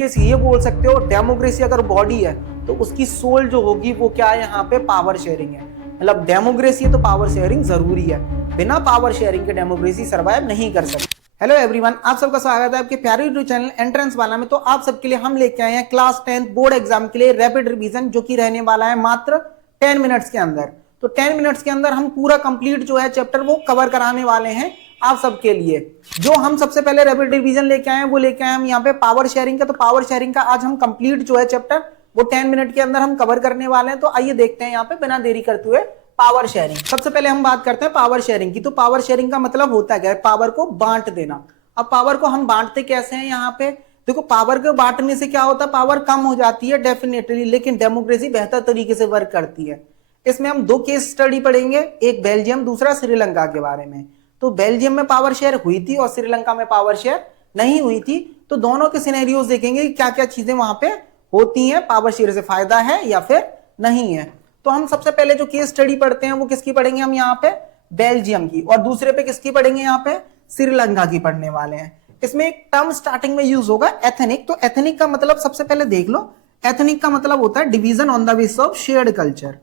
ये बोल सकते हो डेमोक्रेसी अगर बॉडी है तो उसकी सोल जो होगी वो क्या है, यहाँ पे पावर शेयरिंग है। मतलब डेमोक्रेसी है तो पावर शेयरिंग जरूरी है, बिना पावर शेयरिंग के डेमोक्रेसी सर्वाइव नहीं कर सकती। हेलो एवरीवन, आप सबका स्वागत है आपके प्यारे यूट्यूब चैनल एंट्रेंस वाला में। तो आप सबके लिए हम लेके आए हैं क्लास 10 बोर्ड एग्जाम के लिए रैपिड रिवीजन, जो कि रहने वाला है मात्र 10 मिनट्स के अंदर। तो 10 मिनट्स के अंदर हम पूरा कंप्लीट जो है चैप्टर वो कवर कराने वाले हैं आप सबके लिए। जो हम सबसे पहले रैपिड रिवीजन लेके आए हैं वो लेके आए हम यहाँ पे पावर शेयरिंग का। तो पावर शेयरिंग का आज हम कंप्लीट जो है चैप्टर वो 10 मिनट के अंदर हम कवर करने वाले हैं। तो आइए देखते हैं यहाँ पे बिना देरी करते हुए पावर शेयरिंग। सबसे पहले हम बात करते हैं पावर शेयरिंग की। तो पावर शेयरिंग का मतलब होता है क्या, पावर को बांट देना। अब पावर को हम बांटते कैसे हैं, यहाँ पे देखो पावर को बांटने से क्या होता है, पावर कम हो जाती है डेफिनेटली, लेकिन डेमोक्रेसी बेहतर तरीके से वर्क करती है। इसमें हम दो केस स्टडी पढ़ेंगे, एक बेल्जियम दूसरा श्रीलंका के बारे में। तो बेल्जियम में पावर शेयर हुई थी और श्रीलंका में पावर शेयर नहीं हुई थी। तो दोनों के सिनेरियोज देखेंगे कि क्या क्या चीजें वहां पे होती हैं, पावर शेयर से फायदा है या फिर नहीं है। तो हम सबसे पहले जो केस स्टडी पढ़ते हैं वो किसकी पढ़ेंगे, हम यहाँ पे बेल्जियम की, और दूसरे पे किसकी पढ़ेंगे, यहाँ पे श्रीलंका की पढ़ने वाले हैं। इसमें एक टर्म स्टार्टिंग में यूज होगा एथनिक। तो एथनिक का मतलब सबसे पहले देख लो, एथनिक का मतलब होता है division on the basis of shared culture.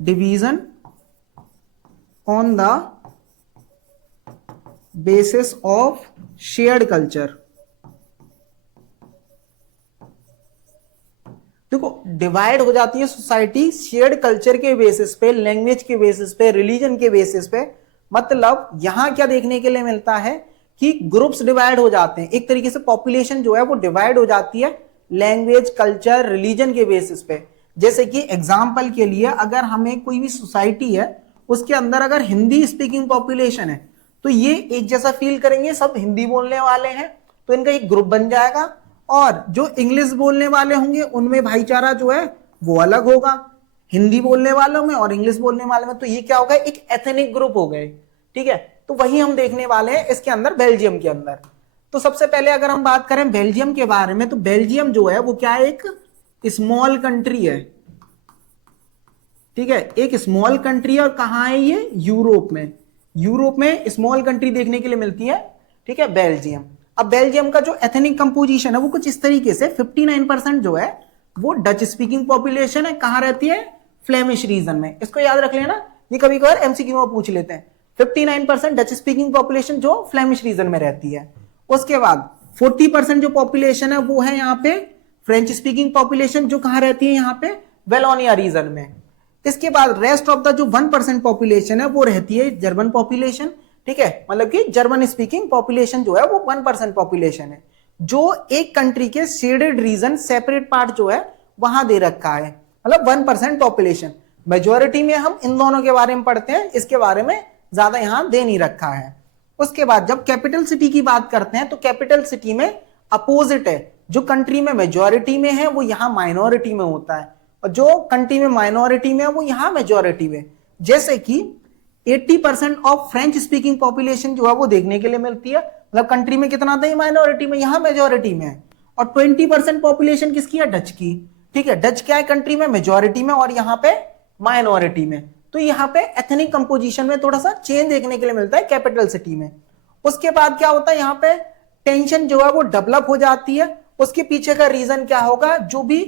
Division on the basis of shared culture. देखो डिवाइड हो जाती है सोसाइटी शेयर्ड कल्चर के बेसिस पे, लैंग्वेज के बेसिस पे, रिलीजन के बेसिस पे। मतलब यहां क्या देखने के लिए मिलता है कि ग्रुप्स डिवाइड हो जाते हैं, एक तरीके से पॉपुलेशन जो है वो डिवाइड हो जाती है लैंग्वेज, कल्चर, रिलीजन के बेसिस पे। जैसे कि एग्जांपल के लिए अगर हमें कोई भी सोसाइटी है उसके अंदर अगर हिंदी स्पीकिंग पॉपुलेशन है तो ये एक जैसा फील करेंगे, सब हिंदी बोलने वाले हैं तो इनका एक ग्रुप बन जाएगा। और जो इंग्लिश बोलने वाले होंगे उनमें भाईचारा जो है वो अलग होगा, हिंदी बोलने वालों में और इंग्लिश बोलने वाले में। तो ये क्या होगा, एक एथनिक ग्रुप हो गए, ठीक है। तो वही हम देखने वाले हैं इसके अंदर, बेल्जियम के अंदर। तो सबसे पहले अगर हम बात करें बेल्जियम के बारे में, तो बेल्जियम जो है वो क्या है, एक स्मॉल कंट्री है, ठीक है, एक स्मॉल कंट्री है। और कहां है ये, यूरोप में। यूरोप में स्मॉल कंट्री देखने के लिए मिलती है, ठीक है, बेल्जियम। अब बेल्जियम का जो एथनिक कंपोजिशन है वो कुछ इस तरीके से 59% जो है वो डच स्पीकिंग पॉपुलेशन है। कहां रहती है, फ्लेमिश रीजन में। इसको याद रख लेना, ये कभी कभार एमसीक्यू में पूछ लेते हैं। 59% डच स्पीकिंग पॉपुलेशन जो फ्लेमिश रीजन में रहती है। उसके बाद 40% जो पॉपुलेशन है वो है यहाँ पे फ्रेंच स्पीकिंग पॉपुलेशन, जो कहां रहती है, यहाँ पे वेलोनिया रीजन में। इसके बाद रेस्ट ऑफ द जो 1% पॉपुलेशन है वो रहती है जर्मन पॉपुलेशन, ठीक है। मतलब कि जर्मन स्पीकिंग पॉपुलेशन जो है वो 1% पॉपुलेशन है, जो एक कंट्री के शेडेड रीजन सेपरेट पार्ट जो है वहां दे रखा है, मतलब 1% पॉपुलेशन। मेजोरिटी में हम इन दोनों के बारे में पढ़ते हैं, इसके बारे में ज्यादा यहां दे नहीं रखा है। उसके बाद जब कैपिटल सिटी की बात करते हैं तो कैपिटल सिटी में अपोजिट है, जो कंट्री में मेजोरिटी में है वो यहां माइनॉरिटी में होता है, और जो कंट्री में माइनॉरिटी में है वो यहां मेजोरिटी में। जैसे कि 80% ऑफ फ्रेंच स्पीकिंग पॉपुलेशन जो है वो देखने के लिए मिलती है, मतलब कंट्री में कितना था, माइनॉरिटी में, यहां मेजोरिटी में है। और 20% पॉपुलेशन किसकी है, डच की, ठीक है। डच क्या है, कंट्री में मेजोरिटी में और यहाँ पे माइनॉरिटी में। तो यहाँ पे एथनिक कंपोजिशन में थोड़ा सा चेंज देखने के लिए मिलता है कैपिटल सिटी में। उसके बाद क्या होता है, यहाँ पे टेंशन जो है वो डेवलप हो जाती है। उसके पीछे का रीजन क्या होगा, जो भी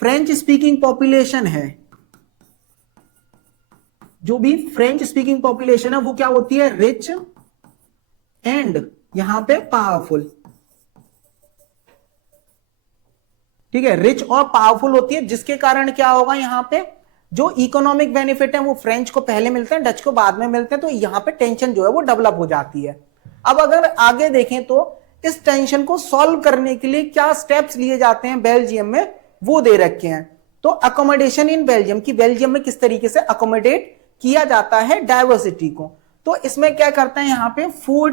फ्रेंच स्पीकिंग पॉपुलेशन है, जो भी फ्रेंच स्पीकिंग पॉपुलेशन है वो क्या होती है, रिच एंड यहां पे पावरफुल, ठीक है, रिच और पावरफुल होती है। जिसके कारण क्या होगा, यहां पे जो इकोनॉमिक बेनिफिट है वो फ्रेंच को पहले मिलते हैं, डच को बाद में मिलते हैं। तो यहां पे टेंशन जो है वो डेवलप हो जाती है। अब अगर आगे देखें तो इस टेंशन को सॉल्व करने के लिए क्या स्टेप्स लिए जाते हैं बेल्जियम में, वो दे रखे हैं। तो अकोमोडेशन इन बेल्जियम की, बेल्जियम में किस तरीके से अकोमोडेट किया जाता है डाइवर्सिटी को। तो इसमें क्या करते हैं, यहां पे 4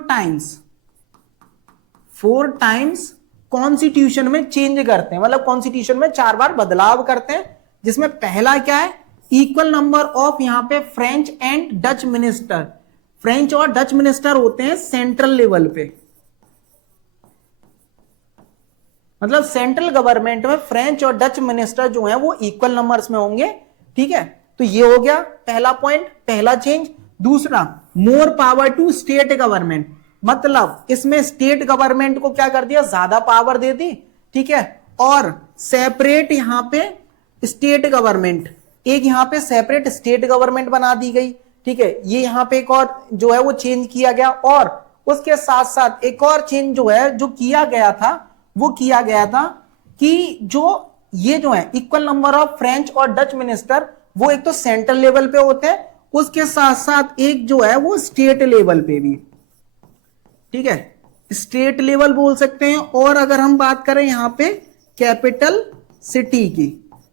टाइम्स कॉन्स्टिट्यूशन में चेंज करते हैं, मतलब कॉन्स्टिट्यूशन में 4 बार बदलाव करते हैं। जिसमें पहला क्या है, इक्वल नंबर ऑफ यहां पे French and Dutch minister. French और डच मिनिस्टर होते हैं सेंट्रल लेवल पे, मतलब सेंट्रल गवर्नमेंट में फ्रेंच और डच मिनिस्टर जो हैं वो इक्वल नंबर्स में होंगे, ठीक है। तो ये हो गया पहला पॉइंट, पहला चेंज। दूसरा, more power to state government, मतलब इसमें स्टेट गवर्नमेंट को क्या कर दिया, ज्यादा पावर दे दी, ठीक है, और सेपरेट यहां पे स्टेट गवर्नमेंट, एक यहां पे सेपरेट स्टेट गवर्नमेंट बना दी गई। ठीक है, ये यहां पे एक और जो है वो चेंज किया गया, और उसके साथ साथ एक और चेंज जो है जो किया गया था वो किया गया था कि जो ये जो है इक्वल नंबर ऑफ फ्रेंच और डच मिनिस्टर, वो एक तो सेंट्रल लेवल पे होते हैं, उसके साथ साथ एक जो है वो स्टेट लेवल पे भी। ठीक है, स्टेट लेवल बोल सकते हैं। और अगर हम बात करें यहां पे कैपिटल सिटी की,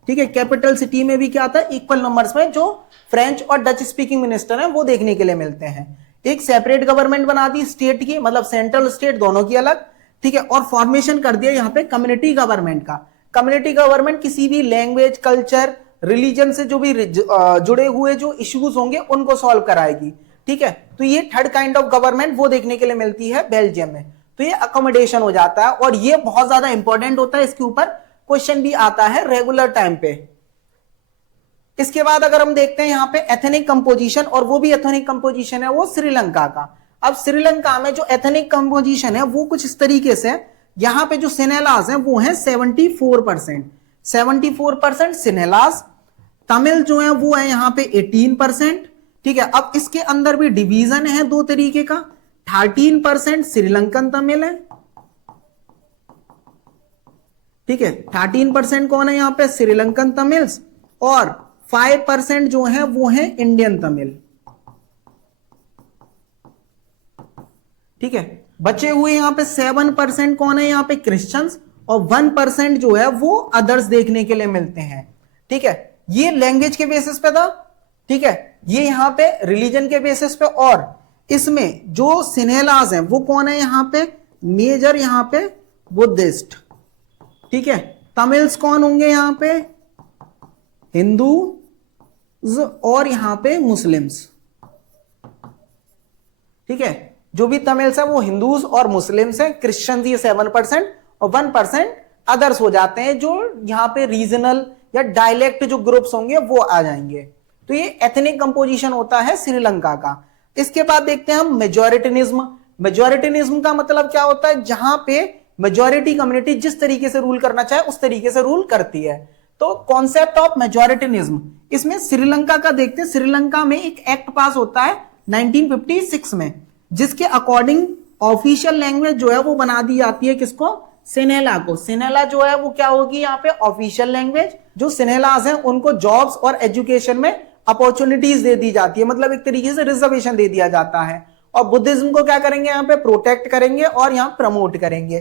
ठीक है, कैपिटल सिटी में भी क्या आता है, इक्वल नंबर्स में जो फ्रेंच और डच स्पीकिंग मिनिस्टर हैं वो देखने के लिए मिलते हैं। एक सेपरेट गवर्नमेंट बना दी स्टेट की, मतलब सेंट्रल स्टेट दोनों की अलग। ठीक है, और फॉर्मेशन कर दिया यहां पे कम्युनिटी गवर्नमेंट का। कम्युनिटी गवर्नमेंट किसी भी लैंग्वेज, कल्चर, रिलीजन से जो भी जुड़े हुए जो इश्यूज होंगे उनको सॉल्व कराएगी। ठीक है, तो ये थर्ड काइंड ऑफ गवर्नमेंट वो देखने के लिए मिलती है बेल्जियम में। तो ये अकोमोडेशन हो जाता है, और ये बहुत ज्यादा इंपॉर्टेंट होता है, इसके ऊपर क्वेश्चन भी आता है रेगुलर टाइम पे। इसके बाद अगर हम देखते हैं यहां पे एथनिक कंपोजिशन, और वो भी एथनिक कंपोजिशन है वो श्रीलंका का। अब श्रीलंका में जो एथनिक कंपोजिशन है वो कुछ इस तरीके से, यहां पे जो सिनेलास हैं वो हैं 74%, 74% सिनेलास। तमिल जो है वो है यहां पे 18%। ठीक है, अब इसके अंदर भी डिवीजन है दो तरीके का, 13% श्रीलंकन तमिल है। ठीक है, 13% कौन है यहां पे, श्रीलंकन तमिल्स, और 5% जो है वो है इंडियन तमिल। ठीक है, बचे हुए यहां पे 7% कौन है यहां पे, क्रिश्चियंस, और 1% जो है वो अदर्स देखने के लिए मिलते हैं। ठीक है, ये लैंग्वेज के बेसिस पे था। ठीक है, ये यहां पे रिलीजन के बेसिस पे, और इसमें जो सिनेलाज हैं वो कौन है यहां पे, मेजर यहां पे बुद्धिस्ट। ठीक है, तमिल्स कौन होंगे यहां पे, हिंदू और यहां पे मुस्लिम्स। ठीक है, जो भी तमिल्स है वो हिंदूज और मुस्लिम्स हैं। क्रिश्चियंस ये 7% और 1% अदर्स हो जाते हैं, जो यहां पे रीजनल या डायलेक्ट जो ग्रुप्स होंगे वो आ जाएंगे। तो ये एथनिक कंपोजिशन होता है श्रीलंका का। इसके बाद देखते हैं हम मेजोरिटिनिज्म। मेजोरिटिनिज्म का मतलब क्या होता है, जहां पे मेजोरिटी कम्युनिटी जिस तरीके से रूल करना चाहे उस तरीके से रूल करती है। तो कॉन्सेप्ट ऑफ मेजोरिटिनिज्म, इसमें श्रीलंका का देखते हैं। श्रीलंका में एक एक्ट पास होता है 1956 में, जिसके अकॉर्डिंग ऑफिशियल लैंग्वेज जो है वो बना दी जाती है किसको, सिनेला को। सिनेला जो है वो क्या होगी यहाँ पे, ऑफिशियल लैंग्वेज। जो सिनेलाज हैं उनको जॉब्स और एजुकेशन में अपॉर्चुनिटीज दे दी जाती है, मतलब एक तरीके से रिजर्वेशन दे दिया जाता है। और बुद्धिज्म को क्या करेंगे यहाँ पे, प्रोटेक्ट करेंगे और यहाँ प्रमोट करेंगे।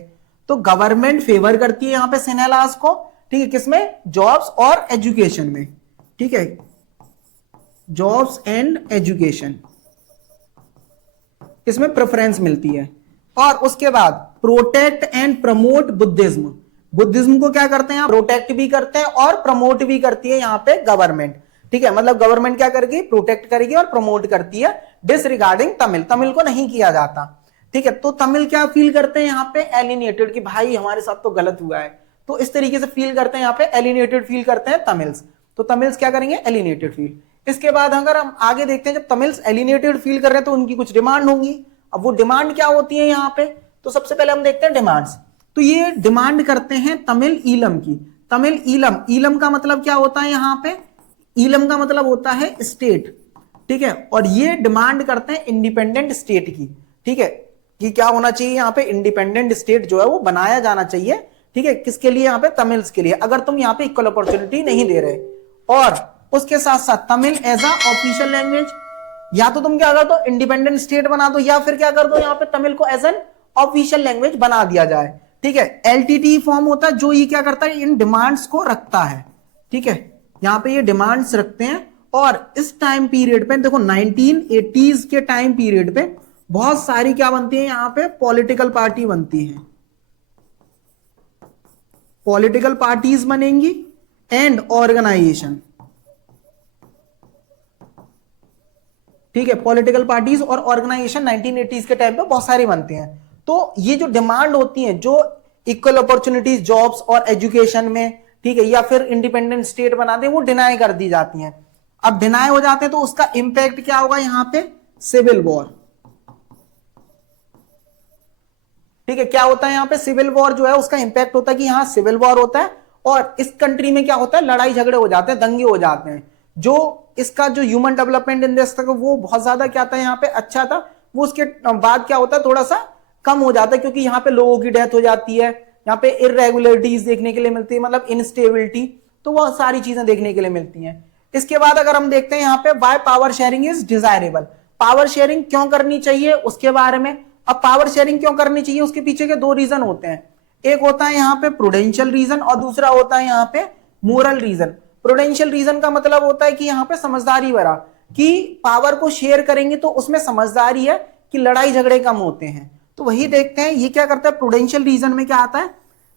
तो गवर्नमेंट फेवर करती है यहाँ पे सिनेलाज को। ठीक है, किसमें, जॉब्स और एजुकेशन में। ठीक है, जॉब्स एंड एजुकेशन, इसमें प्रेफरेंस मिलती है। और उसके बाद protect and promote Buddhism. Buddhism को क्या करते हैं, प्रोटेक्ट भी करते हैं और प्रमोट भी करती है यहाँ पे गवर्नमेंट। ठीक है, मतलब गवर्नमेंट क्या करेगी, प्रोटेक्ट करेगी और प्रमोट करती है। डिसरिगार्डिंग तमिल, तमिल को नहीं किया जाता। ठीक है, तो तमिल क्या फील करते हैं यहाँ पे, एलिनेटेड, कि भाई हमारे साथ तो गलत हुआ है। तो इस तरीके से फील करते हैं यहाँ पे, एलिनेटेड फील करते हैं तमिल्स। तो तमिल्स क्या करेंगे, एलिनेटेड फील। इसके बाद अगर हम आगे देखते हैं, जब तमिल्स एलिनेटेड फील कर रहे हैं तो उनकी कुछ डिमांड होंगी। अब वो डिमांड क्या होती है यहाँ पे, तो सबसे पहले हम देखते हैं डिमांड्स। तो ये डिमांड करते हैं तमिल ईलम की। तमिल ईलम, ईलम का मतलब क्या होता है यहाँ पे, ईलम का मतलब होता है स्टेट। ठीक है, और ये डिमांड करते हैं इंडिपेंडेंट स्टेट की। ठीक है, कि क्या होना चाहिए यहाँ पे, इंडिपेंडेंट स्टेट जो है वो बनाया जाना चाहिए। ठीक है, किसके लिए, यहाँ पे तमिल्स के लिए, अगर तुम यहाँ पे इक्वल अपॉर्चुनिटी नहीं दे रहे। और उसके साथ साथ Tamil as a official language, या तो तुम क्या कर दो, इंडिपेंडेंट स्टेट बना दो, या फिर क्या कर दो, यहाँ पे तमिल को एज एन ऑफिशियल लैंग्वेज बना दिया जाए। ठीक है, एलटीटी फॉर्म होता है जो ये क्या करता है, इन डिमांड्स को रखता है। ठीक है, यहाँ पे ये डिमांड्स रखते हैं। और इस टाइम पीरियड पे देखो 1980s के टाइम पीरियड पे बहुत सारी क्या बनती है, यहाँ पे पॉलिटिकल पार्टी बनती है, पॉलिटिकल पार्टीज बनेंगी एंड ऑर्गेनाइजेशन। ठीक है, पॉलिटिकल पार्टीज और ऑर्गेनाइजेशन 1980s के टाइम पे बहुत सारी बनती हैं। तो ये जो डिमांड होती है, जो इक्वल अपॉर्चुनिटीज जॉब्स और एजुकेशन में, ठीक है, या फिर इंडिपेंडेंट स्टेट बना दे, वो डिनाई कर दी जाती हैं। अब डिनाई हो जाते हैं तो उसका इंपैक्ट क्या होगा यहाँ पे, सिविल वॉर। ठीक है, क्या होता है यहाँ पे सिविल वॉर जो है उसका इंपैक्ट होता है कि यहाँ सिविल वॉर होता है और इस कंट्री में क्या होता है, लड़ाई झगड़े हो जाते हैं, दंगे हो जाते हैं। जो इसका जो ह्यूमन डेवलपमेंट इंडेक्स था वो बहुत ज्यादा क्या था यहाँ पे अच्छा था, वो उसके बाद क्या होता है थोड़ा सा कम हो जाता है, क्योंकि यहाँ पे लोगों की डेथ हो जाती है, यहाँ पे इरेगुलरिटीज देखने के लिए मिलती है, मतलब इनस्टेबिलिटी, तो वह सारी चीजें देखने के लिए मिलती हैं। इसके बाद अगर हम देखते हैं यहाँ पे why power sharing is desirable, power sharing क्यों करनी चाहिए उसके बारे में। अब पावर शेयरिंग क्यों करनी चाहिए उसके पीछे के दो रीजन होते हैं, एक होता है यहाँ पे प्रूडेंशियल रीजन और दूसरा होता है यहाँ पे मोरल रीजन। प्रूडेंशियल रीजन का मतलब होता है कि यहाँ पे समझदारी भरा, कि पावर को शेयर करेंगे तो उसमें समझदारी है कि लड़ाई झगड़े कम होते हैं। तो वही देखते हैं ये क्या करता है, प्रूडेंशियल रीजन में क्या आता है,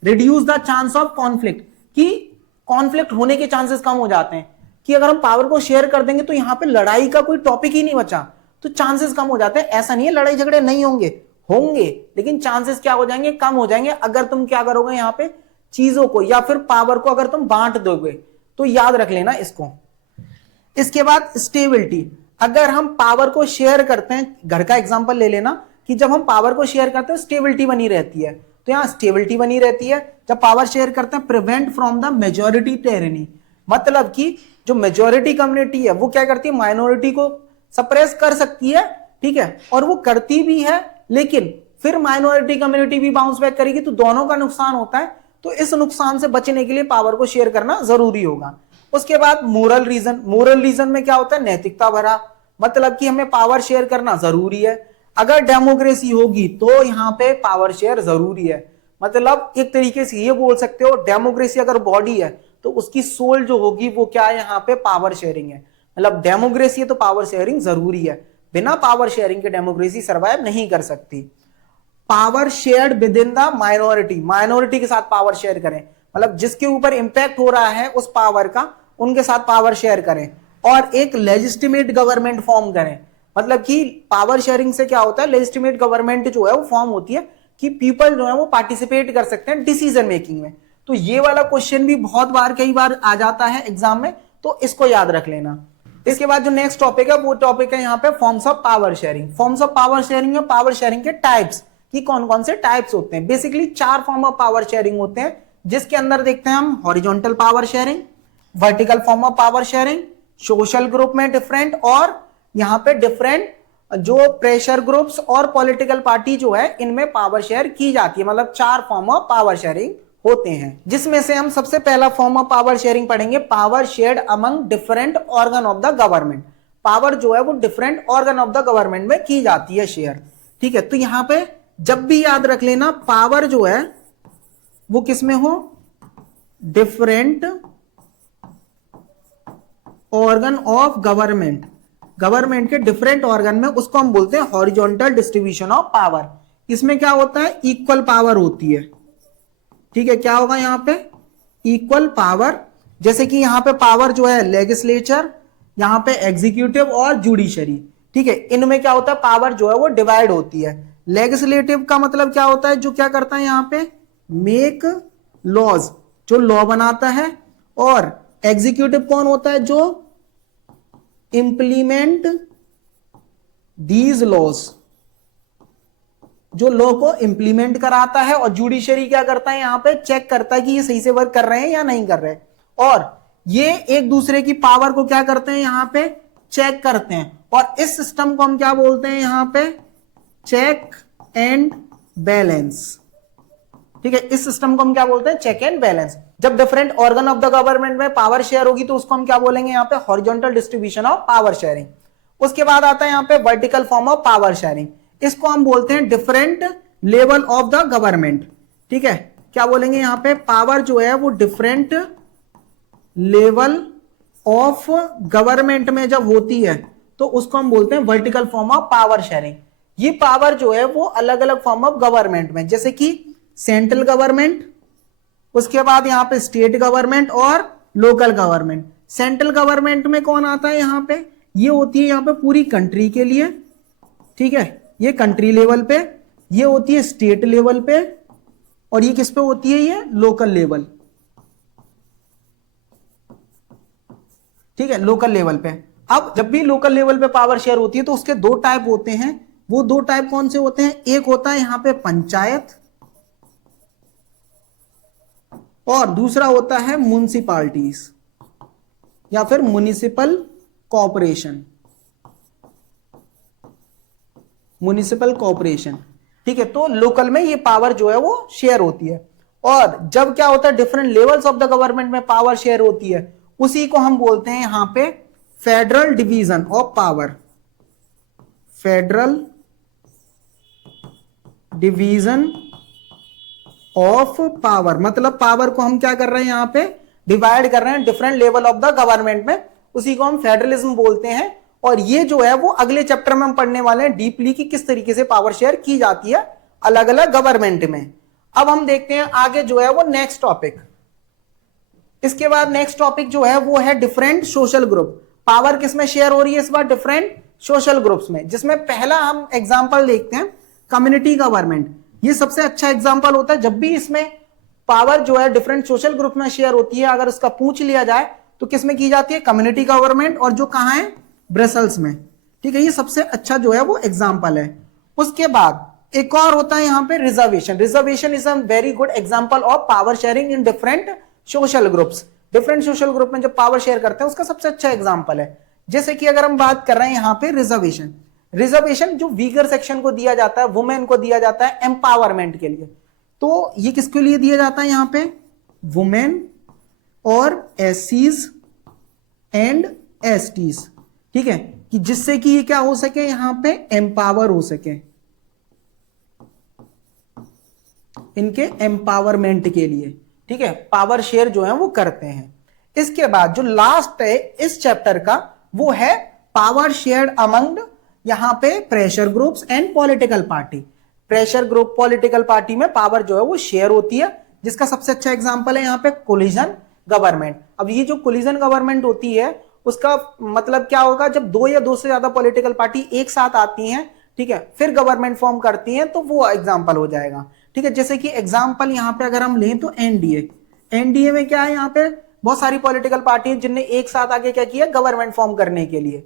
reduce the chance of conflict, कि कॉन्फ्लिक्ट होने के चांसेस कम हो जाते हैं, कि अगर हम पावर को शेयर कर देंगे तो यहाँ पे लड़ाई का कोई टॉपिक ही नहीं बचा, तो चांसेस कम हो जाते हैं। ऐसा नहीं है लड़ाई झगड़े नहीं होंगे, होंगे, लेकिन चांसेस क्या हो जाएंगे, कम हो जाएंगे, अगर तुम क्या करोगे यहाँ पे चीजों को या फिर पावर को अगर तुम बांट दोगे, तो याद रख लेना इसको। इसके बाद स्टेबिलिटी, अगर हम पावर को शेयर करते हैं, घर का एग्जांपल ले लेना कि जब हम पावर को शेयर करते हैं स्टेबिलिटी बनी रहती है, तो यहाँ स्टेबिलिटी बनी रहती है जब पावर शेयर करते हैं। Prevent from the majority tyranny, मतलब कि जो मेजॉरिटी कम्युनिटी है वो क्या करती है, माइनॉरिटी को सप्रेस कर सकती है, ठीक है, और वो करती भी है, लेकिन फिर माइनॉरिटी कम्युनिटी भी बाउंस बैक करेगी, तो दोनों का नुकसान होता है। तो इस नुकसान से बचने के लिए पावर को शेयर करना जरूरी होगा। उसके बाद मोरल रीजन, मोरल रीजन में क्या होता है, नैतिकता भरा, मतलब कि हमें पावर शेयर करना जरूरी है। अगर डेमोक्रेसी होगी तो यहाँ पे पावर शेयर जरूरी है, मतलब एक तरीके से ये बोल सकते हो डेमोक्रेसी अगर बॉडी है तो उसकी सोल जो होगी वो क्या है, यहाँ पे पावर शेयरिंग है। मतलब डेमोक्रेसी है तो पावर शेयरिंग जरूरी है, बिना पावर शेयरिंग के डेमोक्रेसी सर्वाइव नहीं कर सकती। Power shared with in the minority, minority के साथ पावर शेयर करें, मतलब जिसके ऊपर इंपैक्ट हो रहा है उस पावर का, उनके साथ पावर शेयर करें। और एक लेजिस्टिमेट गवर्नमेंट फॉर्म करें, मतलब कि पावर शेयरिंग से क्या होता है, लेजिस्टिमेट गवर्नमेंट जो है वो फॉर्म होती है कि पीपल जो है वो पार्टिसिपेट कर सकते हैं डिसीजन मेकिंग में। तो ये वाला क्वेश्चन भी बहुत बार कई बार आ जाता है एग्जाम में, तो इसको याद रख लेना। इसके बाद जो नेक्स्ट टॉपिक है वो टॉपिक है यहाँ पे forms of power sharing. Forms of power sharing में पावर शेयरिंग के टाइप्स, कि कौन कौन से टाइप्स होते हैं। Basically 4 form of power sharing होते हैं, जिसके अंदर देखते हैं हम horizontal power sharing, vertical form of power sharing, social group में डिफरेंट, और यहाँ पे डिफरेंट जो प्रेशर ग्रुप्स और पॉलिटिकल पार्टी जो है इनमें पावर शेयर की जाती है। मतलब 4 फॉर्म ऑफ पावर शेयरिंग होते हैं, जिसमें से हम सबसे पहला फॉर्म ऑफ पावर शेयरिंग पढ़ेंगे, power shared among different organ of the government. Power जो है वो different organ of the government में की जाती है शेयर, ठीक है। तो यहां पे जब भी याद रख लेना पावर जो है वो किसमें हो, different organ of government, government के डिफरेंट ऑर्गन में, उसको हम बोलते हैं हॉरिजॉन्टल डिस्ट्रीब्यूशन ऑफ पावर। इसमें क्या होता है, इक्वल पावर होती है, ठीक है। क्या होगा यहाँ पे, इक्वल पावर, जैसे कि यहाँ पे पावर जो है लेजिस्लेचर, यहाँ पे एग्जीक्यूटिव और जुडिशरी, ठीक है। इनमें क्या होता है, पावर जो है वो डिवाइड होती है। लेजिस्लेटिव का मतलब क्या होता है, जो क्या करता है यहाँ पे, मेक लॉज, जो लॉ बनाता है, और एग्जीक्यूटिव कौन होता है, जो इंप्लीमेंट दीज लॉज, जो लॉ को इंप्लीमेंट कराता है, और जुडिशरी क्या करता है, यहाँ पे चेक करता है कि ये सही से वर्क कर रहे हैं या नहीं कर रहे, और ये एक दूसरे की पावर को क्या करते हैं, यहाँ पे चेक करते हैं। और इस सिस्टम को हम क्या बोलते हैं, यहाँ पे चेक एंड बैलेंस, ठीक है। इस सिस्टम को हम क्या बोलते हैं, चेक एंड बैलेंस। जब different organ of the government में पावर शेयर होगी तो उसको हम क्या बोलेंगे, यहाँ पे horizontal distribution of power sharing. उसके बाद आता है यहाँ पे vertical form of power sharing, इसको हम बोलते हैं different level of the government, ठीक है। क्या बोलेंगे यहाँ पे, पावर जो है वो डिफरेंट लेवल ऑफ गवर्नमेंट में जब होती है तो उसको हम बोलते हैं vertical form of power sharing. ये पावर जो है वो अलग अलग फॉर्म ऑफ गवर्नमेंट में, जैसे कि सेंट्रल गवर्नमेंट, उसके बाद यहाँ पे स्टेट गवर्नमेंट और लोकल गवर्नमेंट। सेंट्रल गवर्नमेंट में कौन आता है, यहाँ पे ये होती है यहाँ पे पूरी कंट्री के लिए, ठीक है, ये कंट्री लेवल पे, ये होती है स्टेट लेवल पे, और ये किस पे होती है, ये लोकल लेवल, ठीक है, लोकल लेवल पे। अब जब भी लोकल लेवल पे पावर शेयर होती है तो उसके 2 टाइप होते हैं। वो 2 टाइप कौन से होते हैं, एक होता है यहाँ पे पंचायत, और दूसरा होता है म्युनिसिपैलिटीज या फिर म्युनिसिपल कॉर्पोरेशन, म्युनिसिपल कॉर्पोरेशन, ठीक है। तो लोकल में ये पावर जो है वो शेयर होती है। और जब क्या होता है, different levels of the government में पावर शेयर होती है, उसी को हम बोलते हैं यहां पे federal division of power, federal division of power. मतलब पावर को हम क्या कर रहे हैं, यहां पे डिवाइड कर रहे हैं different level of the government में, उसी को हम फेडरलिज्म बोलते हैं। और ये जो है वो अगले चैप्टर में हम पढ़ने वाले हैं डीपली कि किस तरीके से पावर शेयर की जाती है अलग अलग गवर्नमेंट में। अब हम देखते हैं आगे जो है वो नेक्स्ट टॉपिक। इसके बाद नेक्स्ट टॉपिक जो है वो है डिफरेंट सोशल ग्रुप। पावर किसमें शेयर हो रही है इस बार, डिफरेंट सोशल ग्रुप्स में, जिसमें पहला हम एग्जांपल देखते हैं कम्युनिटी गवर्नमेंट। ये सबसे अच्छा एग्जांपल होता है। जब भी इसमें पावर जो है डिफरेंट सोशल ग्रुप में शेयर होती है, अगर उसका पूछ लिया जाए तो किसमें की जाती है, कम्युनिटी गवर्नमेंट, और जो कहां है, ब्रसेल्स में, ठीक है। ये सबसे अच्छा जो है वो एग्जांपल है। उसके बाद एक और होता है यहां पे reservation. Reservation is a very good example of power sharing in different social groups. Different social group में जब पावर शेयर करते हैं उसका सबसे अच्छा एग्जांपल है। जैसे कि अगर हम बात कर रहे हैं यहां पे रिजर्वेशन, रिजर्वेशन जो वीकर सेक्शन को दिया जाता है, वुमेन को दिया जाता है एम्पावरमेंट के लिए। तो ये किसके लिए दिया जाता है यहां पे, वुमेन और एससीज एंड एसटीज, ठीक है, कि जिससे कि ये क्या हो सके, यहां पे एम्पावर हो सके, इनके एम्पावरमेंट के लिए, ठीक है, पावर शेयर जो है वो करते हैं। इसके बाद जो लास्ट है इस चैप्टर का वो है पावर शेयर अमंग यहां पे pressure groups and political party. Pressure group political party में पावर जो है वो शेयर होती है, जिसका सबसे अच्छा एग्जांपल है यहां पे कोलिजन गवर्नमेंट। अब ये जो कोलिजन गवर्नमेंट होती है उसका मतलब क्या होगा, जब दो या दो से ज्यादा पॉलिटिकल पार्टी एक साथ आती हैं, ठीक है, फिर गवर्नमेंट फॉर्म करती हैं, तो वो एग्जांपल हो जाएगा, ठीक है। जैसे कि एग्जांपल यहां पे अगर हम लें तो एनडीए, एनडीए में क्या है, यहां पे बहुत सारी पॉलिटिकल पार्टी जिनने एक साथ आके क्या किया, गवर्नमेंट फॉर्म करने के लिए।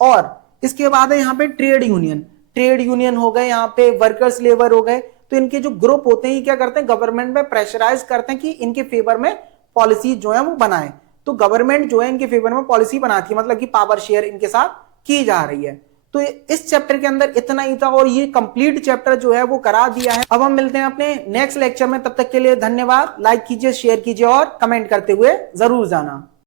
और इसके बाद है यहां पे ट्रेड यूनियन, ट्रेड यूनियन हो गए, यहां पे वर्कर्स लेबर हो गए। तो इनके जो ग्रुप होते हैं ये क्या करते हैं, गवर्नमेंट में प्रेशराइज करते हैं कि इनके फेवर में पॉलिसी जो है वो बनाए। तो गवर्नमेंट जो है इनके फेवर में पॉलिसी बनाती है, मतलब कि पावर शेयर इनके साथ की जा रही है। तो इस चैप्टर के अंदर इतना ही था और ये कंप्लीट चैप्टर जो है वो करा दिया है। अब हम मिलते हैं अपने नेक्स्ट लेक्चर में, तब तक के लिए धन्यवाद। लाइक कीजिए, शेयर कीजिए और कमेंट करते हुए जरूर जाना।